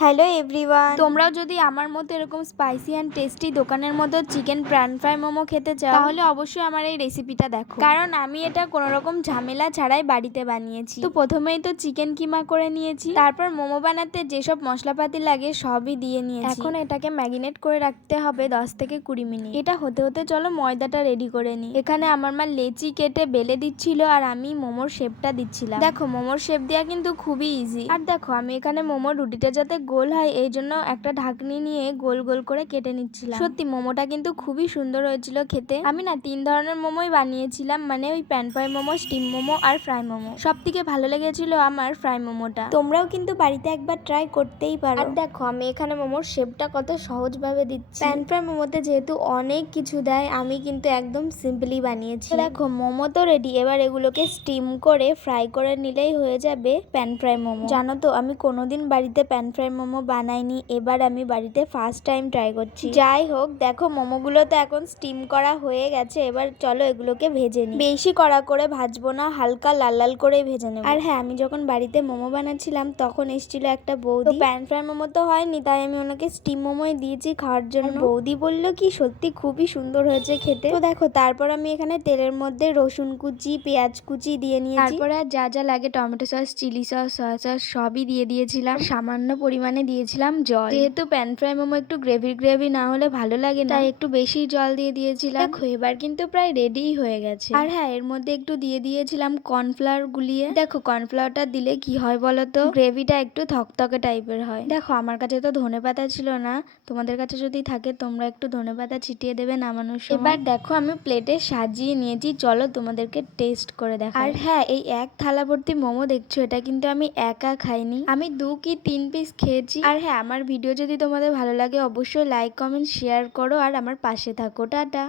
Hello everyone, তোমরাও যদি আমার মতো এরকম স্পাইসি অ্যান্ড টেস্টি দোকানের মতো চিকেন প্যান ফ্রাই মোমো খেতে চাও তাহলে অবশ্যই আমার এই রেসিপিটা দেখো, কারণ আমি এটা কোনো রকম ঝামেলা ছাড়াই বাড়িতে বানিয়েছি। তো প্রথমেই তো চিকেন কিমা করে নিয়েছি, তারপর মোমো বানাতে যেসব মশলাপাতি লাগে সবই দিয়ে নিয়েছি। এখন এটাকে ম্যারিনেট করে রাখতে হবে 10 থেকে 20 মিনিট। এটা হতে হতে চলো ময়দাটা রেডি করে নিই। এখানে আমার মা লেচি কেটে বেলে দিচ্ছিল আর আমি মোমোর শেপটা দিচ্ছিলাম। দেখো মোমোর শেপ দেওয়া কিন্তু খুবই ইজি। আর দেখো আমি এখানে মোমোর রুটিটা যাতে গোল হয় এই জন্য একটা ঢাকনি নিয়ে গোল গোল করে কেটে নিচ্ছিলাম। সত্যি মোমোটা কিন্তু খুবই সুন্দর হয়েছিল খেতে। আমি না 3 ধরনের মোমোই বানিয়েছিলাম, মানে ওই pan fry momo, steam momo আর ফ্রাই মোমো। সব থেকে ভালো লেগেছিল আমার ফ্রাই মোমোটা। তোমরাও কিন্তু বাড়িতে একবার ট্রাই করতেই পারো। আর দেখো আমি এখানে মোমোর শেপটা কত সহজ ভাবে দিচ্ছি। প্যান ফ্রাই মোমোতে যেহেতু অনেক কিছু দেয়, আমি কিন্তু একদম সিম্পলি বানিয়েছি। দেখো মোমো তো রেডি, এবার এগুলোকে স্টিম করে ফ্রাই করে নিলেই হয়ে যাবে প্যান ফ্রাই মোমো। জানো তো আমি কোনোদিন বাড়িতে প্যান ফ্রাই মোমো বানাইনি, এবার আমি বাড়িতে ফার্স্ট টাইম ট্রাই করছি। যাই হোক, দেখো মোমোগুলো তো এখন স্টিম করা হয়ে গেছে, এবার চলো এগুলোকে ভেজে নিই। বেশি কড়া করে ভাজবো না, হালকা লাল লাল করে ভেজে নেবো। আর হ্যাঁ, আমি যখন বাড়িতে মোমো বানাচ্ছিলাম তখন এসেছিল একটা বৌদি। প্যান ফ্রাই মোমো তো হয়নি, তাই আমি ওনাকে স্টিম মোমোই দিয়েছি খাওয়ার জন্য। বৌদি বললো কি সত্যি খুবই সুন্দর হয়েছে খেতে। তো দেখো তারপর আমি এখানে তেলের মধ্যে রসুন কুচি, পেঁয়াজ কুচি দিয়ে নিয়েছি। তারপরে আর যা যা লাগে tomato sauce, chilli sauce, soya sauce সবই দিয়ে দিয়েছিলাম। সামান্য পরিমাণে দিয়েছিলাম জল, যেহেতু প্যান ফ্রাই মোমো একটু গ্রেভি গ্রেভি না হলে ভালো লাগে না, তাই একটু বেশি জল দিয়ে দিয়েছিলাম। দেখো এবার কিন্তু প্রায় রেডি হয়ে গেছে। আর হ্যাঁ, এর মধ্যে একটু দিয়ে দিয়েছিলাম কর্নফ্লাওয়ার গুলিয়ে। দেখো কর্নফ্লাওয়ারটা দিলে কি হয় বলতো, গ্রেভিটা একটু থকথকে টাইপের হয়। দেখো আমার কাছে তো ধনেপাতা ছিল না, তোমাদের কাছে যদি থাকে তোমরা একটু ধনেপাতা ছিটিয়ে দেবে নামানোর সময়। এবার দেখো আমি প্লেটে সাজিয়ে নিয়েছি, চলো তোমাদেরকে টেস্ট করে দেখাই। আর হ্যাঁ, এই এক থালা ভর্তি মোমো দেখছো, এটা কিন্তু আমি একা খাইনি, আমি 2 কি 3 পিস খেয়েছি। আর হ্যাঁ, আমার ভিডিও যদি তোমাদের ভালো লাগে অবশ্যই লাইক কমেন্ট শেয়ার করো আর আমার পাশে থাকো। টাটা।